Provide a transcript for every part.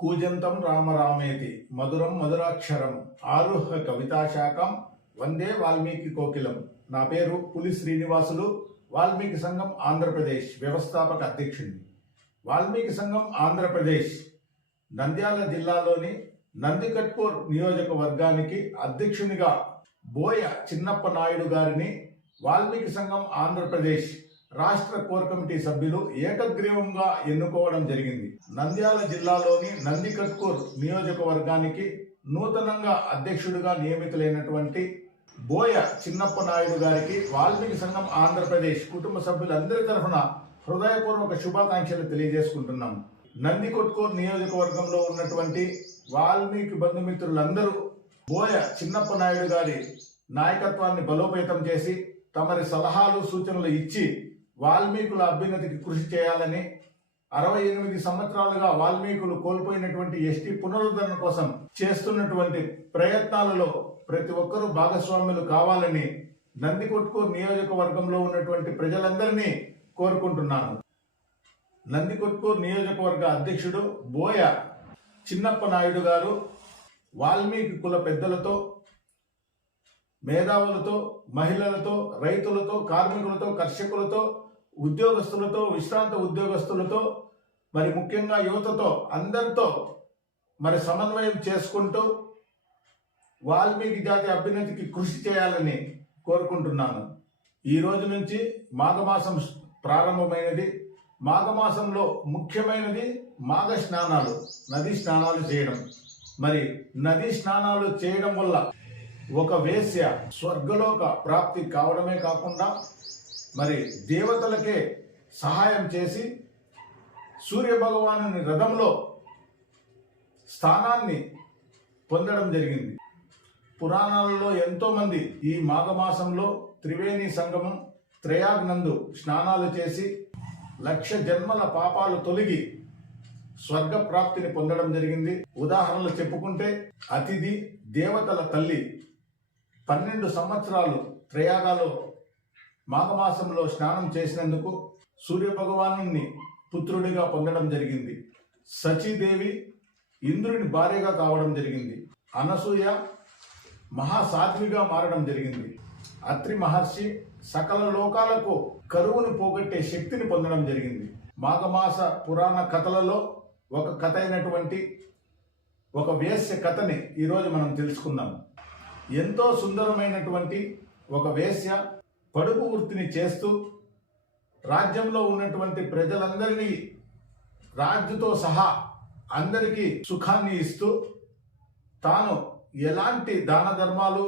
కూజంతం రామరామేతి మధురం మధురాక్షరం ఆరుహ్య కవితాశాఖం వందే వాల్మీకి కోకిలం. నా పేరు పులి శ్రీనివాసులు, వాల్మీకి సంఘం ఆంధ్రప్రదేశ్ వ్యవస్థాపక అధ్యక్షుడిని. వాల్మీకి సంఘం ఆంధ్రప్రదేశ్ నంద్యాల జిల్లాలోని నందికట్పూర్ నియోజకవర్గానికి అధ్యక్షునిగా బోయ చిన్నప్ప నాయుడు గారిని వాల్మీకి సంఘం ఆంధ్రప్రదేశ్ రాష్ట్ర కోర్ కమిటీ సభ్యులు ఏకగ్రీవంగా ఎన్నుకోవడం జరిగింది. నంద్యాల జిల్లాలోని నందికట్పూర్ నియోజకవర్గానికి నూతనంగా అధ్యక్షుడిగా నియమితులైనటువంటి బోయ చిన్నప్ప నాయుడు గారికి వాల్మీకి సంఘం ఆంధ్రప్రదేశ్ కుటుంబ సభ్యులందరి తరఫున హృదయపూర్వక శుభాకాంక్షలు తెలియజేసుకుంటున్నాం. నందికొట్కూర్ నియోజకవర్గంలో ఉన్నటువంటి వాల్మీకి బంధుమిత్రులందరూ బోయ చిన్నప్ప నాయుడు గారి నాయకత్వాన్ని బలోపేతం చేసి తమరి సలహాలు సూచనలు ఇచ్చి వాల్మీకుల అభ్యున్నతికి కృషి చేయాలని, 68 సంవత్సరాలుగా వాల్మీకులు కోల్పోయినటువంటి ఎస్టీ పునరుద్ధరణ కోసం చేస్తున్నటువంటి ప్రయత్నాలలో ప్రతి ఒక్కరూ భాగస్వాములు కావాలని నందికొట్కూర్ నియోజకవర్గంలో ఉన్నటువంటి ప్రజలందరినీ కోరుకుంటున్నాను. నందికొట్కూర్ నియోజకవర్గ అధ్యక్షుడు బోయ చిన్నప్ప నాయుడు గారు వాల్మీకి కుల పెద్దలతో, మేధావులతో, మహిళలతో, రైతులతో, కార్మికులతో, కర్షకులతో, ఉద్యోగస్తులతో, విశ్రాంత ఉద్యోగస్తులతో, మరి ముఖ్యంగా యువతతో అందరితో మరి సమన్వయం చేసుకుంటూ వాల్మీకి జాతి అభ్యున్నతికి కృషి చేయాలని కోరుకుంటున్నాను. ఈ రోజు నుంచి మాఘమాసం ప్రారంభమైనది. మాఘమాసంలో ముఖ్యమైనది మాఘ స్నానాలు, నదీ స్నానాలు చేయడం. మరి నదీ స్నానాలు చేయడం వల్ల ఒక వేశ్య స్వర్గలోక ప్రాప్తి కావడమే కాకుండా మరి దేవతలకే సహాయం చేసి సూర్య భగవానుని రథంలో స్థానాన్ని పొందడం జరిగింది. పురాణాలలో ఎంతోమంది ఈ మాఘమాసంలో త్రివేణి సంగమం త్రయాగ్ నందు స్నానాలు చేసి 1,00,000 జన్మల పాపాలు తొలగి స్వర్గ ప్రాప్తిని పొందడం జరిగింది. ఉదాహరణలు చెప్పుకుంటే అతిథి దేవతల తల్లి 12 సంవత్సరాలు త్రయాగాలో మాఘమాసంలో స్నానం చేసినందుకు సూర్య భగవాను పుత్రుడిగా పొందడం జరిగింది. సచీదేవి ఇంద్రుని భార్యగా కావడం జరిగింది. అనసూయ మహాసాధ్విగా మారడం జరిగింది. అత్రి మహర్షి సకల లోకాలకు కరువును పోగొట్టే శక్తిని పొందడం జరిగింది. మాఘమాస పురాణ కథలలో ఒక కథ అయినటువంటి ఒక వేశ్య కథని ఈరోజు మనం తెలుసుకుందాం. ఎంతో సుందరమైనటువంటి ఒక వేశ్య పడుపు వృత్తిని చేస్తూ రాజ్యంలో ఉన్నటువంటి ప్రజలందరినీ రాజుతో సహా అందరికీ సుఖాన్ని ఇస్తూ తాను ఎలాంటి దాన ధర్మాలు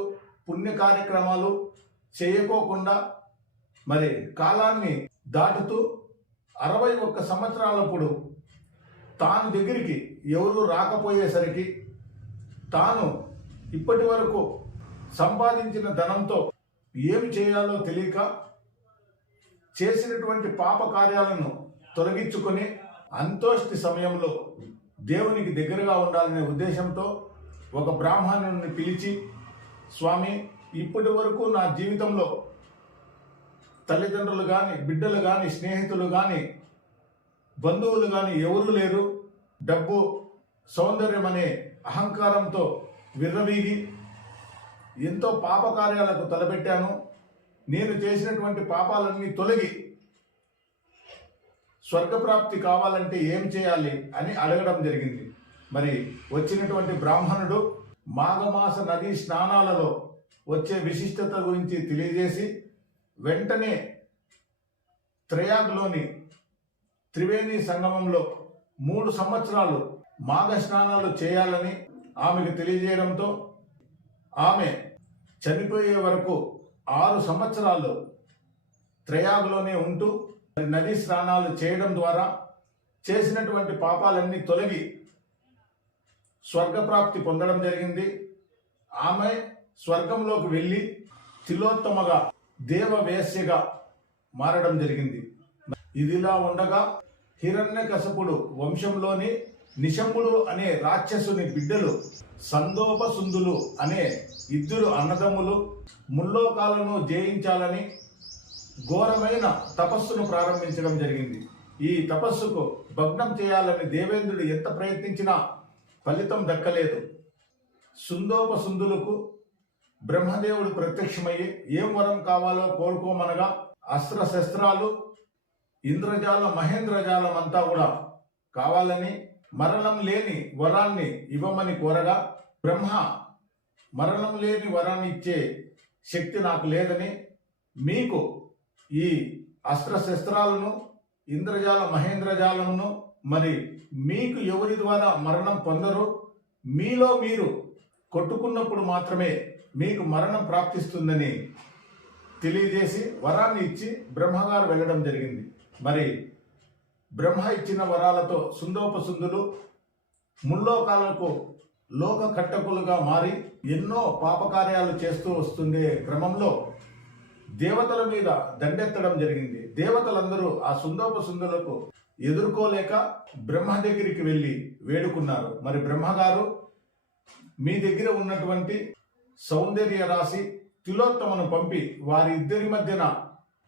పుణ్య కార్యక్రమాలు చేయకోకుండా మరి కాలాన్ని దాటుతూ 61 సంవత్సరాలప్పుడు తాను దగ్గరికి ఎవరు రాకపోయేసరికి తాను ఇప్పటి వరకు సంపాదించిన ధనంతో ఏమి చేయాలో తెలియక చేసినటువంటి పాప కార్యాలను తొలగించుకొని అంతోష్టి సమయంలో దేవునికి దగ్గరగా ఉండాలనే ఉద్దేశంతో ఒక బ్రాహ్మణుని పిలిచి, స్వామి, ఇప్పటి వరకు నా జీవితంలో తల్లిదండ్రులు కానీ, బిడ్డలు కానీ, స్నేహితులు కానీ, బంధువులు కానీ ఎవరూ లేరు. డబ్బు, సౌందర్యం అనే అహంకారంతో విర్రవీగి ఎంతో పాపకార్యాలకు తలపెట్టాను. నేను చేసినటువంటి పాపాలన్నీ తొలగి స్వర్గప్రాప్తి కావాలంటే ఏం చేయాలి అని అడగడం జరిగింది. మరి వచ్చినటువంటి బ్రాహ్మణుడు మాఘమాస నదీ స్నానాలలో వచ్చే విశిష్టత గురించి తెలియజేసి వెంటనే త్రయాగ్లోని త్రివేణి సంగమంలో 3 సంవత్సరాలు మాఘ స్నానాలు చేయాలని ఆమెకు తెలియజేయడంతో ఆమె చనిపోయే వరకు 6 సంవత్సరాలు త్రయాగులోనే ఉంటూ నదీ స్నానాలు చేయడం ద్వారా చేసినటువంటి పాపాలన్నీ తొలగి స్వర్గప్రాప్తి పొందడం జరిగింది. ఆమె స్వర్గంలోకి వెళ్ళి తిలోత్తమగా దేవవేశ్యగా మారడం జరిగింది. ఇదిలా ఉండగా హిరణ్యకశపుడు వంశంలోని నిశంబుడు అనే రాక్షసుని బిడ్డలు సందోపసుందులు అనే 2 అన్నదమ్ములు ముల్లోకాలను జయించాలని ఘోరమైన తపస్సును ప్రారంభించడం జరిగింది. ఈ తపస్సుకు భగ్నం చేయాలని దేవేంద్రుడు ఎంత ప్రయత్నించినా ఫలితం దక్కలేదు. సుందోపసుందులకు బ్రహ్మదేవుడు ప్రత్యక్షమయ్యి ఏం వరం కావాలో కోరుకోమనగా అస్త్రశస్త్రాలు, ఇంద్రజాలం, మహేంద్రజాలం అంతా కూడా కావాలని, మరణం లేని వరాన్ని ఇవ్వమని కోరగా బ్రహ్మ మరణం లేని వరాన్ని ఇచ్చే శక్తి నాకు లేదని, మీకు ఈ అస్త్రశస్త్రాలను, ఇంద్రజాల మహేంద్రజాలమును మరి మీకు ఎవరి ద్వారా మరణం పొందరు, మీలో మీరు కొట్టుకున్నప్పుడు మాత్రమే మీకు మరణం ప్రాప్తిస్తుందని తెలియజేసి వరాన్ని ఇచ్చి బ్రహ్మగారు వెళ్ళడం జరిగింది. మరి బ్రహ్మ ఇచ్చిన వరాలతో సుందోపసుందులు ముల్లోకాలకు లోక కట్టకులుగా మారి ఎన్నో పాపకార్యాలు చేస్తూ వస్తుండే క్రమంలో దేవతల మీద దండెత్తడం జరిగింది. దేవతలందరూ ఆ సుందోపసుందులకు ఎదుర్కోలేక బ్రహ్మ దగ్గరికి వెళ్ళి వేడుకున్నారు. మరి బ్రహ్మగారు మీ దగ్గర ఉన్నటువంటి సౌందర్య రాశి తిలోత్తమను పంపి వారి ఇద్దరి మధ్యన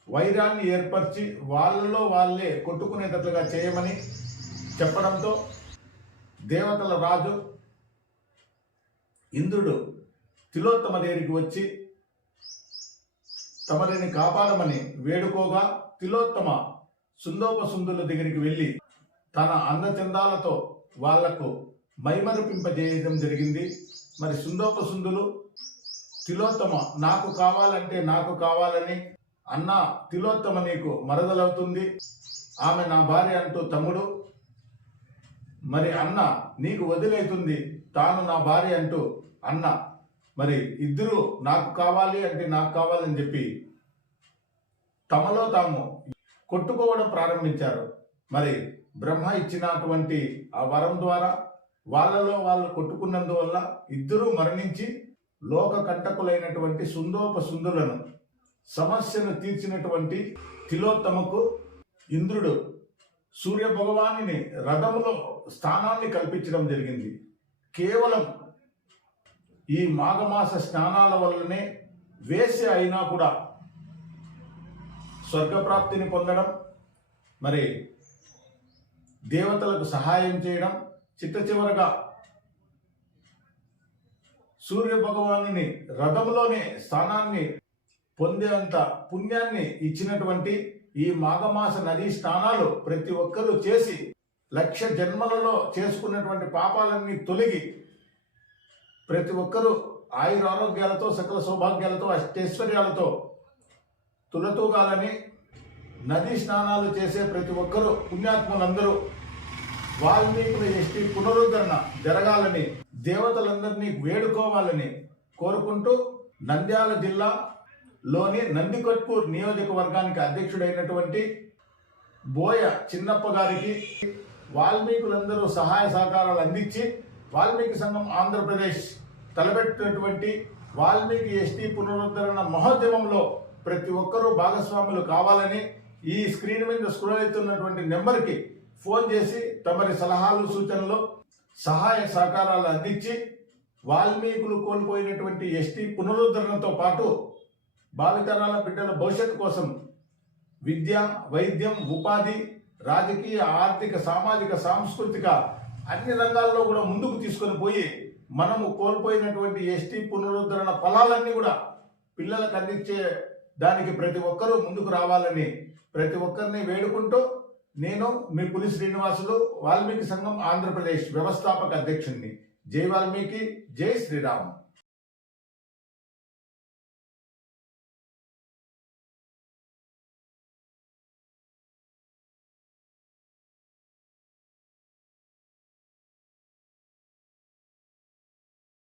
వైరాన్ని ఏర్పరిచి వాళ్ళలో వాళ్ళే కొట్టుకునేటట్లుగా చేయమని చెప్పడంతో దేవతల రాజు ఇంద్రుడు తిలోత్తమ దగ్గరికి వచ్చి తమరిని కాపాడమని వేడుకోగా తిలోత్తమ సుందోపసుందుల దగ్గరికి వెళ్ళి తన అందచందాలతో వాళ్లకు మైమరిపింపజేయడం జరిగింది. మరి సుందోపసుందులు తిలోత్తమ నాకు కావాలంటే నాకు కావాలని, అన్న తిలోత్తమ నీకు మరదలవుతుంది, ఆమె నా భార్య అంటూ తమ్ముడు, మరి అన్న నీకు వదిలేతుంది, తాను నా భార్య అంటూ అన్న, మరి ఇద్దరు నాకు కావాలి అంటే నాకు కావాలని చెప్పి తమలో తాము కొట్టుకోవడం ప్రారంభించారు. మరి బ్రహ్మ ఇచ్చినటువంటి ఆ వరం ద్వారా వాళ్ళలో వాళ్ళు కొట్టుకున్నందువల్ల ఇద్దరూ మరణించి లోక కంటకులైనటువంటి సుందోపసుందులను సమస్యను తీర్చినటువంటి తిలోత్తమకు ఇంద్రుడు సూర్య భగవానుని రథములో స్థానాన్ని కల్పించడం జరిగింది. కేవలం ఈ మాఘమాస స్నానాల వల్లనే వేశ్య అయినా కూడా స్వర్గప్రాప్తిని పొందడం, మరి దేవతలకు సహాయం చేయడం, చిట్ట చివరగా సూర్య భగవానుని రథంలోనే స్థానాన్ని పొందేంత పుణ్యాన్ని ఇచ్చినటువంటి ఈ మాఘమాస నదీ స్నానాలు ప్రతి ఒక్కరూ చేసి 1,00,000 జన్మలలో చేసుకున్నటువంటి పాపాలన్నీ తొలగి ప్రతి ఒక్కరూ ఆయురారోగ్యాలతో సకల సౌభాగ్యాలతో అష్టైశ్వర్యాలతో తులతూగాలని, నదీ స్నానాలు చేసే ప్రతి ఒక్కరూ పుణ్యాత్ములందరూ వాల్మీకుల ఎస్టీ పునరుద్ధరణ జరగాలని, దేవతలందరినీ వేడుకోవాలని కోరుకుంటూ నంద్యాల జిల్లాలోని నందికొట్కూరు నియోజకవర్గానికి అధ్యక్షుడైనటువంటి బోయ చిన్నప్ప గారికి వాల్మీకులందరూ సహాయ సహకారాలు అందించి వాల్మీకి సంఘం ఆంధ్రప్రదేశ్ తలపెట్టినటువంటి వాల్మీకి ఎస్టీ పునరుద్ధరణ మహోద్యమంలో ప్రతి ఒక్కరూ భాగస్వాములు కావాలని ఈ స్క్రీన్ మీద స్క్రోల్ అవుతున్నటువంటి నెంబర్కి ఫోన్ చేసి తమరి సలహాలు, సూచనలు, సహాయ సహకారాలు అందించి వాల్మీకులు కోల్పోయినటువంటి ఎస్టీ పునరుద్ధరణతో పాటు భావితరాల బిడ్డల భవిష్యత్తు కోసం విద్య, వైద్యం, ఉపాధి, రాజకీయ, ఆర్థిక, సామాజిక, సాంస్కృతిక అన్ని రంగాల్లో కూడా ముందుకు తీసుకొని పోయి మనము కోల్పోయినటువంటి ఎస్టీ పునరుద్ధరణ ఫలాలన్నీ కూడా పిల్లలకు అందించే దానికి ప్రతి ఒక్కరూ ముందుకు రావాలని ప్రతి ఒక్కరిని వేడుకుంటూ నేను మీ పులి శ్రీనివాసులు, వాల్మీకి సంఘం ఆంధ్రప్రదేశ్ వ్యవస్థాపక అధ్యక్షుడిని. జై వాల్మీకి, జై శ్రీరామ్.